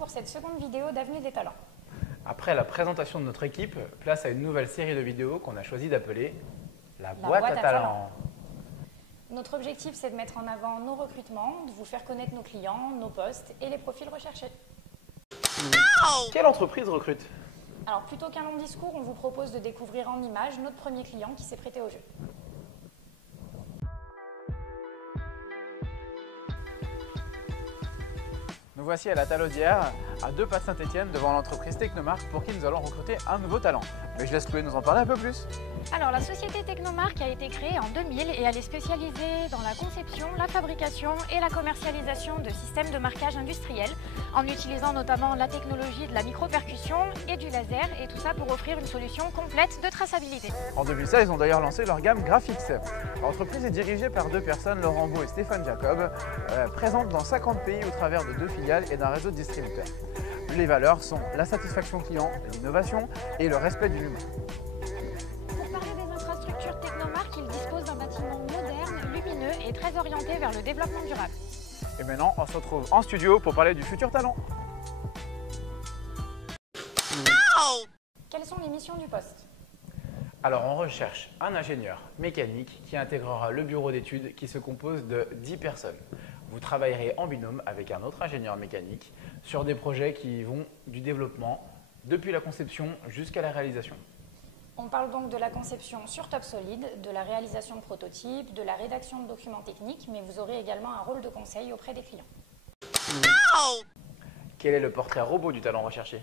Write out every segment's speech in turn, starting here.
pour cette seconde vidéo d'Avenue des Talents. Après la présentation de notre équipe, place à une nouvelle série de vidéos qu'on a choisi d'appeler la boîte à talents. Notre objectif, c'est de mettre en avant nos recrutements, de vous faire connaître nos clients, nos postes et les profils recherchés. Quelle entreprise recrute? Alors, plutôt qu'un long discours, on vous propose de découvrir en images notre premier client qui s'est prêté au jeu. Nous voici à la Talaudière, à 2 pas de Saint-Étienne, devant l'entreprise Technomark pour qui nous allons recruter un nouveau talent. Mais je laisse Chloé nous en parler un peu plus. Alors, la société Technomark a été créée en 2000 et elle est spécialisée dans la conception, la fabrication et la commercialisation de systèmes de marquage industriel, en utilisant notamment la technologie de la micro-percussion et du laser, et tout ça pour offrir une solution complète de traçabilité. En 2016, ils ont d'ailleurs lancé leur gamme Graphics. L'entreprise est dirigée par 2 personnes, Laurent Beau et Stéphane Jacob, présentes dans 50 pays au travers de 2 filiales et d'un réseau de distributeurs. Les valeurs sont la satisfaction client, l'innovation et le respect de l'humain. Pour parler des infrastructures Technomark, il dispose d'un bâtiment moderne, lumineux et très orienté vers le développement durable. Et maintenant, on se retrouve en studio pour parler du futur talent. Quelles sont les missions du poste? Alors, on recherche un ingénieur mécanique qui intégrera le bureau d'études qui se compose de 10 personnes. Vous travaillerez en binôme avec un autre ingénieur mécanique sur des projets qui vont du développement depuis la conception jusqu'à la réalisation. On parle donc de la conception sur top solide, de la réalisation de prototypes, de la rédaction de documents techniques, mais vous aurez également un rôle de conseil auprès des clients. Quel est le portrait robot du talent recherché?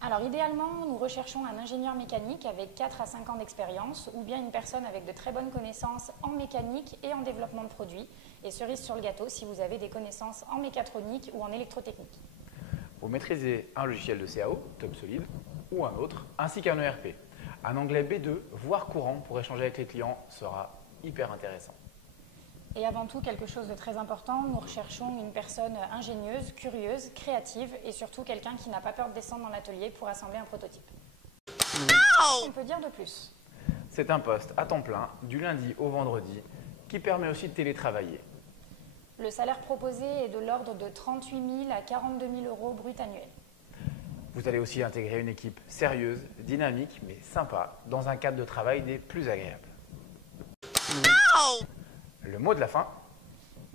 Alors idéalement, nous recherchons un ingénieur mécanique avec 4 à 5 ans d'expérience ou bien une personne avec de très bonnes connaissances en mécanique et en développement de produits. Et cerise sur le gâteau si vous avez des connaissances en mécatronique ou en électrotechnique. Vous maîtrisez un logiciel de CAO, top solide, ou un autre, ainsi qu'un ERP. Un anglais B2, voire courant, pour échanger avec les clients sera hyper intéressant. Et avant tout, quelque chose de très important, nous recherchons une personne ingénieuse, curieuse, créative et surtout quelqu'un qui n'a pas peur de descendre dans l'atelier pour assembler un prototype. Qu'est-ce qu'on peut dire de plus? C'est un poste à temps plein, du lundi au vendredi, qui permet aussi de télétravailler. Le salaire proposé est de l'ordre de 38 000 à 42 000 euros brut annuels. Vous allez aussi intégrer une équipe sérieuse, dynamique, mais sympa, dans un cadre de travail des plus agréables. Le mot de la fin?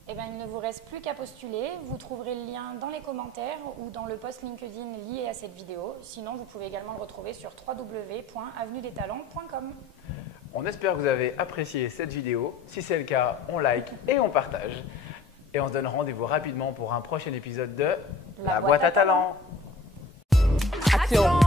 Eh bien, il ne vous reste plus qu'à postuler. Vous trouverez le lien dans les commentaires ou dans le post LinkedIn lié à cette vidéo. Sinon, vous pouvez également le retrouver sur www.avenuedestalents.com. On espère que vous avez apprécié cette vidéo. Si c'est le cas, on like et on partage. Et on se donne rendez-vous rapidement pour un prochain épisode de La boîte à talents. Action!